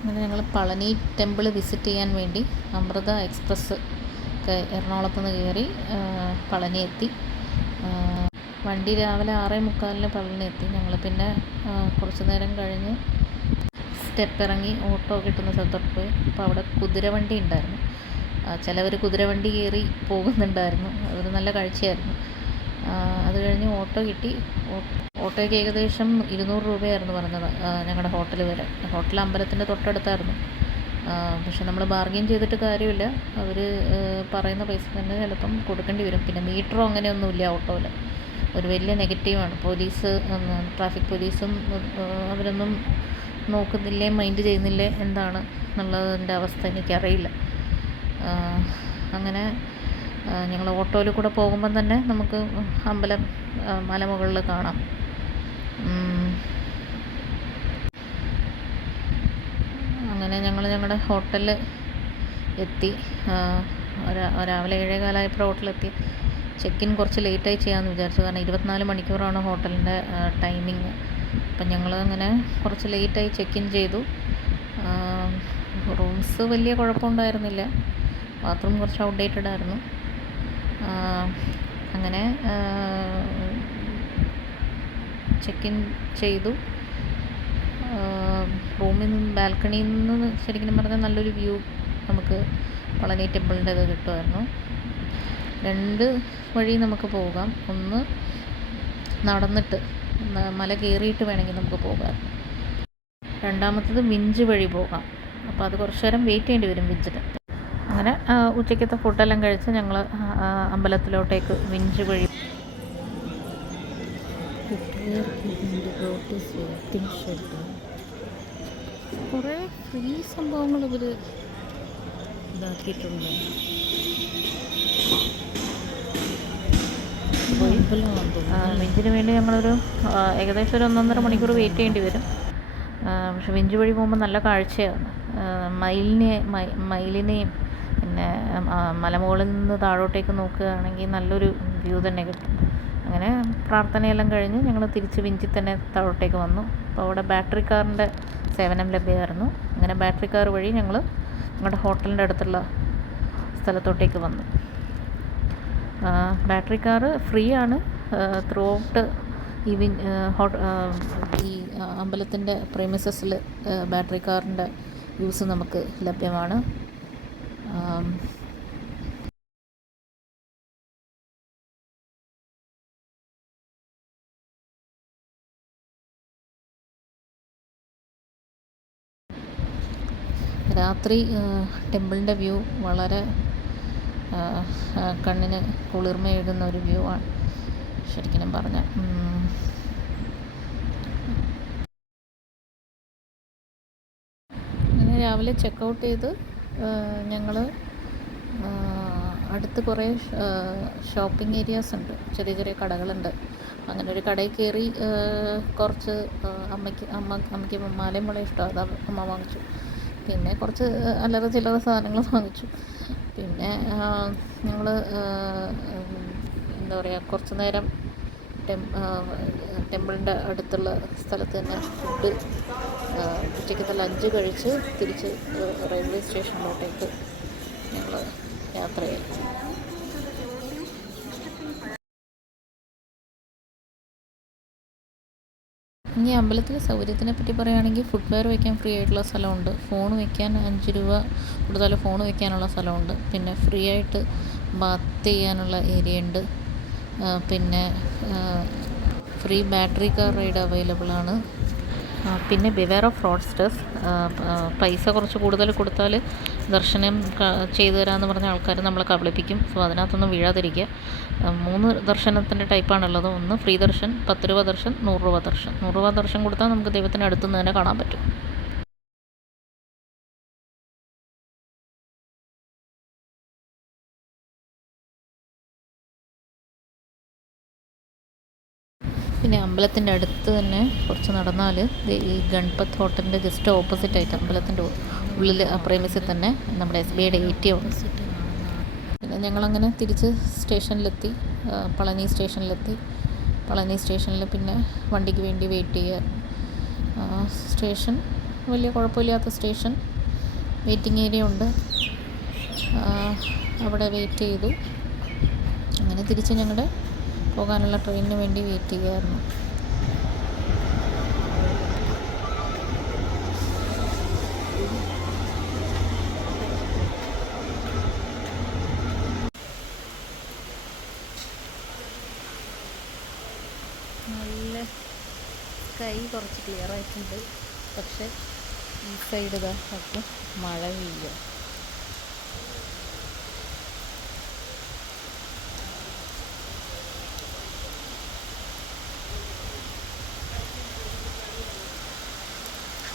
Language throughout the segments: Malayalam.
അങ്ങനെ ഞങ്ങൾ പളനി ടെമ്പിൾ വിസിറ്റ് ചെയ്യാൻ വേണ്ടി അമൃത എക്സ്പ്രസ് ഒക്കെ എറണാകുളത്ത് നിന്ന് കയറി പളനി എത്തി. വണ്ടി രാവിലെ 6:45 പളനി എത്തി. ഞങ്ങൾ പിന്നെ കുറച്ച് നേരം കഴിഞ്ഞ് സ്റ്റെപ്പ് ഇറങ്ങി ഓട്ടോ കിട്ടുന്ന സ്ഥലത്തോട്ട് പോയി. അപ്പോൾ അവിടെ കുതിരവണ്ടി ഉണ്ടായിരുന്നു. ചിലവർ കുതിരവണ്ടി കയറി പോകുന്നുണ്ടായിരുന്നു. അതൊരു നല്ല കാഴ്ചയായിരുന്നു. അത് കഴിഞ്ഞ് ഓട്ടോ കിട്ടി. ഓട്ടോയ്ക്ക് ഏകദേശം 200 രൂപയായിരുന്നു പറഞ്ഞത് ഞങ്ങളുടെ ഹോട്ടൽ വരെ. ഹോട്ടൽ അമ്പലത്തിൻ്റെ തൊട്ടടുത്തായിരുന്നു. പക്ഷെ നമ്മൾ ബാർഗെയിൻ ചെയ്തിട്ട് കാര്യമില്ല. അവർ പറയുന്ന പൈസ തന്നെ ചിലപ്പം കൊടുക്കേണ്ടി വരും. പിന്നെ മീറ്ററോ അങ്ങനെയൊന്നുമില്ല ഓട്ടോയിൽ. ഒരു വലിയ നെഗറ്റീവാണ്. പോലീസ്, ട്രാഫിക് പോലീസും അവരൊന്നും നോക്കുന്നില്ലേ, മൈൻഡ് ചെയ്യുന്നില്ലേ എന്താണ് എന്നുള്ളതിൻ്റെ അവസ്ഥ എനിക്കറിയില്ല. അങ്ങനെ ഞങ്ങൾ ഓട്ടോയിൽ കൂടെ പോകുമ്പം തന്നെ നമുക്ക് അമ്പലം മലമുകളിൽ കാണാം. അങ്ങനെ ഞങ്ങൾ ഞങ്ങളുടെ ഹോട്ടലിൽ എത്തി. രാവിലെ 7:15 ഹോട്ടലെത്തി. ചെക്ക് ഇൻ കുറച്ച് ലേറ്റായി ചെയ്യാമെന്ന് വിചാരിച്ചു. കാരണം 24 മണിക്കൂറാണ് ഹോട്ടലിൻ്റെ ടൈമിങ്. അപ്പം ഞങ്ങൾ അങ്ങനെ കുറച്ച് ലേറ്റായി ചെക്ക് ഇൻ ചെയ്തു. റൂംസ് വലിയ കുഴപ്പമുണ്ടായിരുന്നില്ല. ബാത്റൂം കുറച്ച് ഔട്ട്ഡേറ്റഡ് ആയിരുന്നു. അങ്ങനെ ചെക്ക് ഇൻ ചെയ്തു. റൂമിൽ നിന്ന്, ബാൽക്കണിയിൽ നിന്ന് ശരിക്കും പറഞ്ഞാൽ നല്ലൊരു വ്യൂ നമുക്ക് പളനി ടെമ്പിളിൻ്റെ ഇത് കിട്ടുമായിരുന്നു. 2 വഴി നമുക്ക് പോകാം. ഒന്ന് നടന്നിട്ട് മല കയറിയിട്ട് വേണമെങ്കിൽ നമുക്ക് പോകാം. രണ്ടാമത്തത് വിഞ്ച് വഴി പോകാം. അപ്പോൾ അത് കുറച്ച് നേരം വെയിറ്റ് ചെയ്യേണ്ടി വരും വിഞ്ചിൽ. അങ്ങനെ ഉച്ചയ്ക്കത്തെ ഫുഡെല്ലാം കഴിച്ച് ഞങ്ങൾ അമ്പലത്തിലോട്ടേക്ക് വിഞ്ച് വഴി. കുറേ ഫ്രീ സംഭവങ്ങൾ ഇവർ ഇതാക്കിയിട്ടുണ്ട്. വിഞ്ചിന് വേണ്ടി ഞങ്ങളൊരു ഏകദേശം ഒരു 1.5 മണിക്കൂർ വെയിറ്റ് ചെയ്യേണ്ടി വരും. പക്ഷെ വിഞ്ച് വഴി പോകുമ്പോൾ നല്ല കാഴ്ചയാണ്. മയിലിനെയും പിന്നെ മലമുകളിൽ നിന്ന് താഴോട്ടേക്ക് നോക്കുകയാണെങ്കിൽ നല്ലൊരു വ്യൂ തന്നെ കിട്ടും. അങ്ങനെ പ്രാർത്ഥനയെല്ലാം കഴിഞ്ഞ് ഞങ്ങൾ തിരിച്ച് വിഞ്ചിൽ തന്നെ താഴോട്ടേക്ക് വന്നു. അപ്പോൾ അവിടെ ബാറ്ററി കാറിൻ്റെ സേവനം ലഭ്യമായിരുന്നു. അങ്ങനെ ബാറ്ററി കാർ വഴി ഞങ്ങൾ ഞങ്ങളുടെ ഹോട്ടലിൻ്റെ അടുത്തുള്ള സ്ഥലത്തോട്ടേക്ക് വന്നു. ബാറ്ററി കാറ് ഫ്രീ ആണ്. ത്രൂ ഔട്ട് ഈ അമ്പലത്തിൻ്റെ പ്രീമിസസിൽ ബാറ്ററി കാറിൻ്റെ യൂസ് നമുക്ക് ലഭ്യമാണ്. രാത്രി ടെമ്പിളിൻ്റെ വ്യൂ വളരെ കണ്ണിന് കുളിർമയേകുന്ന ഒരു വ്യൂ ആണ് ശരിക്കും പറഞ്ഞാൽ. അങ്ങനെ രാവിലെ ചെക്കൗട്ട് ചെയ്ത് ഞങ്ങൾ അടുത്ത് കുറേ ഷോപ്പിംഗ് ഏരിയാസ് ഉണ്ട്, ചെറിയ ചെറിയ കടകളുണ്ട്. അങ്ങനെ ഒരു കടയിൽ കയറി കുറച്ച് അമ്മയ്ക്ക് മാലയും വളരെ ഇഷ്ടമാണ്, അത് അമ്മ വാങ്ങിച്ചു. പിന്നെ കുറച്ച് അല്ലറ ചില്ലറ സാധനങ്ങൾ വാങ്ങിച്ചു. പിന്നെ ഞങ്ങൾ എന്താ പറയുക, കുറച്ച് നേരം ടെമ്പിളിൻ്റെ അടുത്തുള്ള സ്ഥലത്ത് തന്നെ ഫുഡ്, ഉച്ചയ്ക്കത്തെ ലഞ്ച് കഴിച്ച് തിരിച്ച് റെയിൽവേ സ്റ്റേഷനിലോട്ടേക്ക് ഞങ്ങൾ യാത്രയായി. ഇനി അമ്പലത്തിലെ സൗകര്യത്തിനെ പറ്റി പറയുകയാണെങ്കിൽ ഫുട്വെയർ വയ്ക്കാൻ ഫ്രീ ആയിട്ടുള്ള സ്ഥലമുണ്ട്. ഫോൺ വയ്ക്കാൻ 5 രൂപ കൂടുതൽ ഫോൺ വയ്ക്കാനുള്ള സ്ഥലമുണ്ട്. പിന്നെ ഫ്രീ ആയിട്ട് ബാത്ത് ചെയ്യാനുള്ള ഏരിയ ഉണ്ട്. പിന്നെ free battery car ride available ആണ്. പിന്നെ ബിവെയർ ഓഫ് ഫ്രോഡ്സ്റ്റേഴ്സ്. പൈസ കുറച്ച് കൂടുതൽ കൊടുത്താൽ ദർശനം ചെയ്തു തരാമെന്ന് പറഞ്ഞ ആൾക്കാർ നമ്മളെ കബളിപ്പിക്കും. സോ അതിനകത്തൊന്നും വീഴാതിരിക്കുക. 3 ദർശനത്തിൻ്റെ ടൈപ്പാണുള്ളത്. ഒന്ന് ഫ്രീ ദർശൻ, 10 രൂപ ദർശൻ, 100 രൂപ ദർശൻ. 100 രൂപ ദർശൻ കൊടുത്താൽ നമുക്ക് ദൈവത്തിൻ്റെ അടുത്തുനിന്ന് തന്നെ കാണാൻ പറ്റും. പിന്നെ അമ്പലത്തിൻ്റെ അടുത്ത് തന്നെ കുറച്ച് നടന്നാൽ ഈ ഗൺപത് ഹോട്ടലിൻ്റെ ജസ്റ്റ് ഓപ്പോസിറ്റായിട്ട് അമ്പലത്തിൻ്റെ ഉള്ളിൽ പ്രേമിസിൽ തന്നെ നമ്മുടെ SBIയുടെ ATM ഉണ്ട്. പിന്നെ ഞങ്ങളങ്ങനെ തിരിച്ച് സ്റ്റേഷനിലെത്തി, പളനി സ്റ്റേഷനിലെത്തി. പളനി സ്റ്റേഷനിൽ പിന്നെ വണ്ടിക്ക് വേണ്ടി വെയിറ്റ് ചെയ്യുക. സ്റ്റേഷൻ വലിയ കുഴപ്പമില്ലാത്ത സ്റ്റേഷൻ. വെയിറ്റിംഗ് ഏരിയ ഉണ്ട്, അവിടെ വെയിറ്റ് ചെയ്തു. അങ്ങനെ തിരിച്ച് ഞങ്ങളുടെ പോകാനുള്ള ട്രെയിനിന് വേണ്ടി വെയിറ്റ് ചെയ്യുമായിരുന്നു. നല്ല സ്കൈ കുറച്ച് ക്ലിയർ ആയിട്ടുണ്ട്, പക്ഷെ ഈ സൈഡ് ഇതൊക്കെ മഴ പെയ്യുക.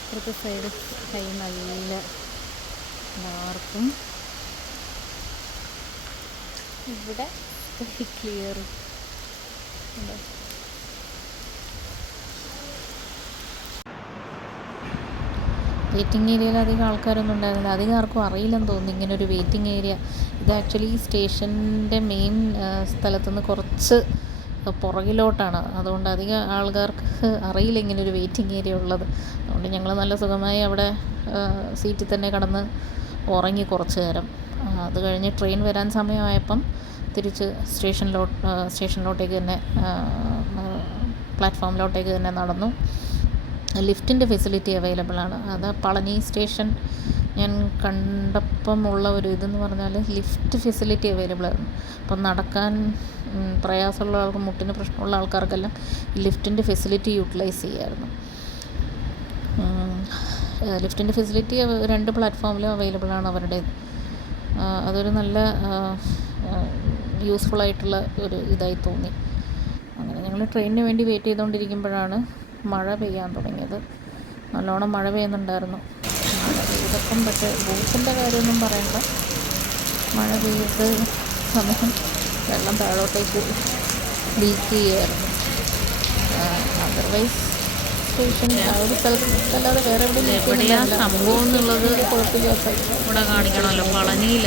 ഇപ്പുറത്തെ സൈഡ് സ്കൈ നല്ല ഡാർക്കും, ഇവിടെ സ്കൈ ക്ലിയർ. വെയിറ്റിംഗ് ഏരിയയിൽ അധികം ആൾക്കാരൊന്നും ഉണ്ടായിരുന്നില്ല. അധികം ആർക്കും അറിയില്ലെന്ന് തോന്നുന്നു ഇങ്ങനൊരു വെയിറ്റിംഗ് ഏരിയ. ഇത് ആക്ച്വലി സ്റ്റേഷൻ്റെ മെയിൻ സ്ഥലത്തുനിന്ന് കുറച്ച് പുറകിലോട്ടാണ്. അതുകൊണ്ട് അധികം ആൾക്കാർക്ക് അറിയില്ല ഇങ്ങനൊരു വെയിറ്റിംഗ് ഏരിയ ഉള്ളത്. അതുകൊണ്ട് ഞങ്ങൾ നല്ല സുഖമായി അവിടെ സീറ്റിൽ തന്നെ കിടന്ന് ഉറങ്ങി കുറച്ച് നേരം. അത് കഴിഞ്ഞ് ട്രെയിൻ വരാൻ സമയമായപ്പം തിരിച്ച് സ്റ്റേഷനിലോട്ടേക്ക് തന്നെ, പ്ലാറ്റ്ഫോമിലോട്ടേക്ക് തന്നെ നടന്നു. ലിഫ്റ്റിൻ്റെ ഫെസിലിറ്റി അവൈലബിൾ ആണ്. അത് പളനി സ്റ്റേഷൻ ഞാൻ കണ്ടപ്പം ഉള്ള ഒരു ഇതെന്ന് പറഞ്ഞാൽ ലിഫ്റ്റ് ഫെസിലിറ്റി അവൈലബിൾ ആയിരുന്നു. അപ്പം നടക്കാൻ പ്രയാസമുള്ള ആൾക്ക്, മുട്ടിന് പ്രശ്നമുള്ള ആൾക്കാർക്കെല്ലാം ഈ ലിഫ്റ്റിൻ്റെ ഫെസിലിറ്റി യൂട്ടിലൈസ് ചെയ്യായിരുന്നു. ലിഫ്റ്റിൻ്റെ ഫെസിലിറ്റി 2 പ്ലാറ്റ്ഫോമിലും അവൈലബിൾ ആണ് അവരുടേത്. അതൊരു നല്ല യൂസ്ഫുള്ളായിട്ടുള്ള ഒരു ഇതായി തോന്നി. അങ്ങനെ ഞങ്ങൾ ട്രെയിനിന് വേണ്ടി വെയിറ്റ് ചെയ്തുകൊണ്ടിരിക്കുമ്പോഴാണ് മഴ പെയ്യാൻ തുടങ്ങിയത്. നല്ലോണം മഴ പെയ്യുന്നുണ്ടായിരുന്നു. മഴ പെയ്തപ്പം പക്ഷേ ബൂത്തിൻ്റെ കാര്യമൊന്നും പറയണ്ട. മഴ പെയ്ത് സമയം വെള്ളം താഴോട്ടേക്ക് ലീക്ക് ചെയ്യുമായിരുന്നു. അതർവൈസ് സ്റ്റേഷൻ ആ ഒരു സ്ഥലത്തല്ലാതെ വേറെ എവിടെയും സംഭവം എന്നുള്ളത് കുഴപ്പമില്ലാത്ത ഇവിടെ കാണിക്കണമല്ലോ. പളനിയിൽ